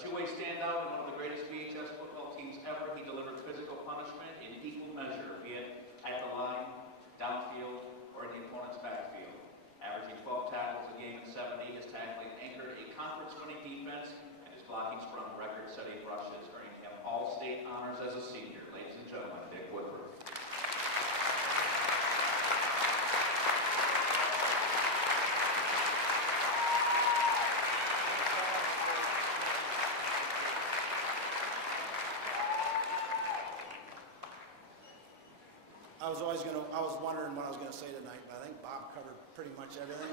two-way standout and one of the greatest VHS football teams ever. He delivered physical punishment in equal measure, be it at the line, downfield, or in the opponent's backfield. Averaging 12 tackles a game in 70, his tackling anchored a conference-winning defense, and his blocking sprung record-setting rushes, earning him all-state honors as a senior. Ladies and gentlemen, Dick Woodruff. I was wondering what I was going to say tonight, but I think Bob covered pretty much everything.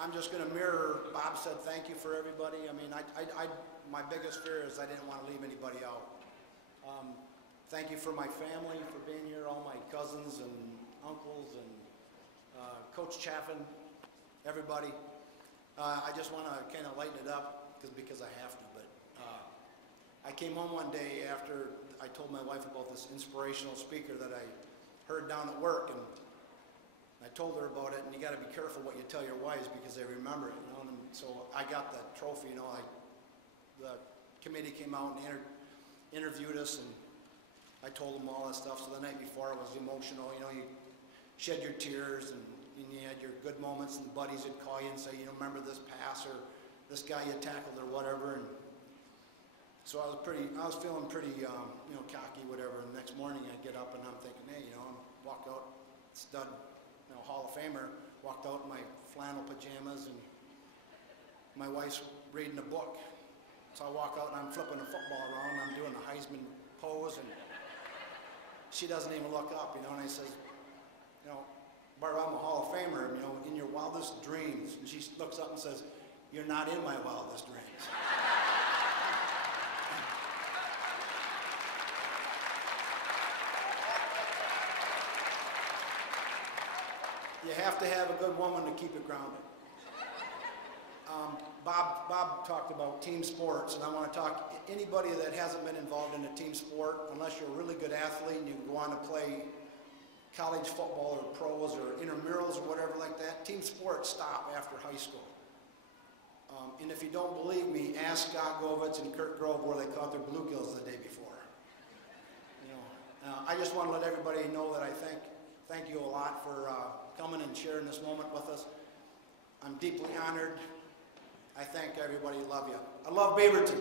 I'm just going to mirror, Bob said thank you for everybody. I mean, my biggest fear is I didn't want to leave anybody out. Thank you for my family, for being here, all my cousins and uncles and Coach Chaffin, everybody. I just want to kind of lighten it up because I have to, but I came home one day after I told my wife about this inspirational speaker that I heard down at work, and I told her about it, and you got to be careful what you tell your wives because they remember it, you know. And so I got the trophy, you know. The committee came out and interviewed us, and I told them all that stuff. So the night before it was emotional, you know. You shed your tears, and you had your good moments, and the buddies would call you and say, you know, remember this pass or this guy you tackled or whatever. And so I was feeling pretty, you know, cocky, whatever. And the next morning I get up and I'm thinking, hey, you know, I walk out, stud, you know, Hall of Famer, walked out in my flannel pajamas, and my wife's reading a book. So I walk out and I'm flipping a football around, and I'm doing the Heisman pose, and she doesn't even look up, you know. And I says, you know, Barbara, I'm a Hall of Famer, you know, in your wildest dreams. And she looks up and says, you're not in my wildest dreams. You have to have a good woman to keep it grounded. Bob talked about team sports, and I want to talk, anybody that hasn't been involved in a team sport, unless you're a really good athlete and you go on to play college football or pros or intramurals or whatever like that, team sports stop after high school. And if you don't believe me, ask Scott Govitz and Kurt Grove where they caught their bluegills the day before. You know, I just want to let everybody know that I thank you a lot for coming and sharing this moment with us. I'm deeply honored. I thank everybody. Love you. I love Beaverton.